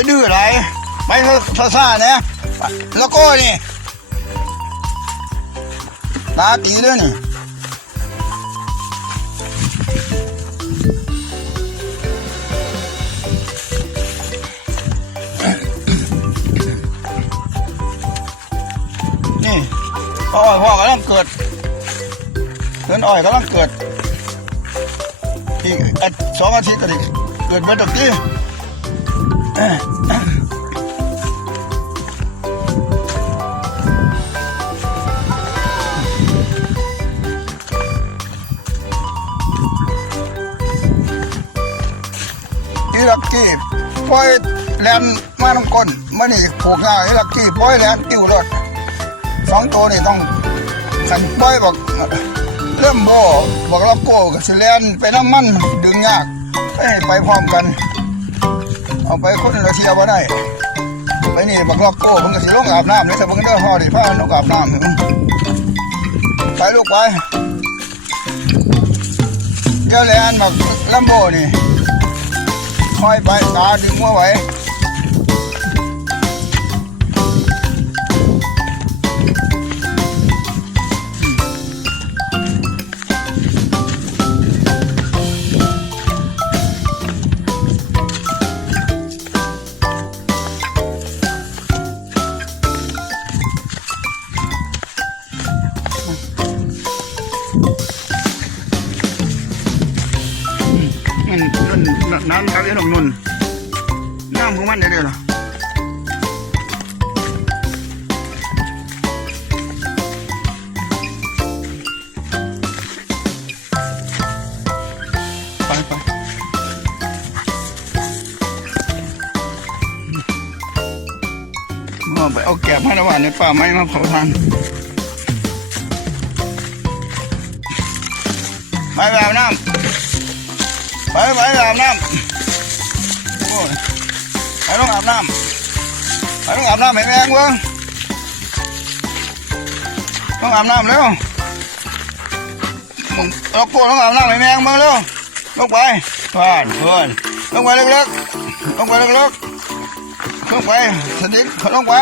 จะดื้อไรไปเถอะซ่าๆนะ แล้วก็นี่ตาตีด้วยนี่นี่พออ้อยพ่อกำลังเกิดเพื่อนอ้อยกำลังเกิดอีกสองอาทิตย์ก็ได้เกิดมาตะกี้ อีลักกี้ปล่อยแลนมาน้ำก้นมื่อนี่ผูกง่ายอีลักกี้ปล่อยแลนติ้วรถสองตัวนี่ต้องขันปล่อยบอกเริ่มโบบอกเราโก้กับสิแลนไปน้ำมันดึงยากไปพร้อมกัน เอาไปคนละเที่ยวมาได้ไปนี่บักล็อกโก้มึงก็สิลงอาบน้ำเลยแต่มึงเด้อห่อดิผ้าลงอาบน้ำไปลูกไปเจ้าแลนบักลำโบนี่คอยไปตาดึงมาไว้ นมันน้ำครับไอ้หนุ่นุ่นน้ำของมันเดี๋ยวเหรอไปไปมาไปเอาแกะมาแล้วว่างในป่าไม้มาเผาทานไปไปอาบน้ำ ไปไปอาบน้ำไปต้องอาบน้ำไปต้องอาบน้ำให้แมงเว้ยต้องอาบน้ำเร็วมึงเราปวดต้องอาบน้ำให้แมงมึงเร็วลงไปผ่านเพื่อนลงไปเล็กๆลงไปเล็กๆลงไปสนิทลงไป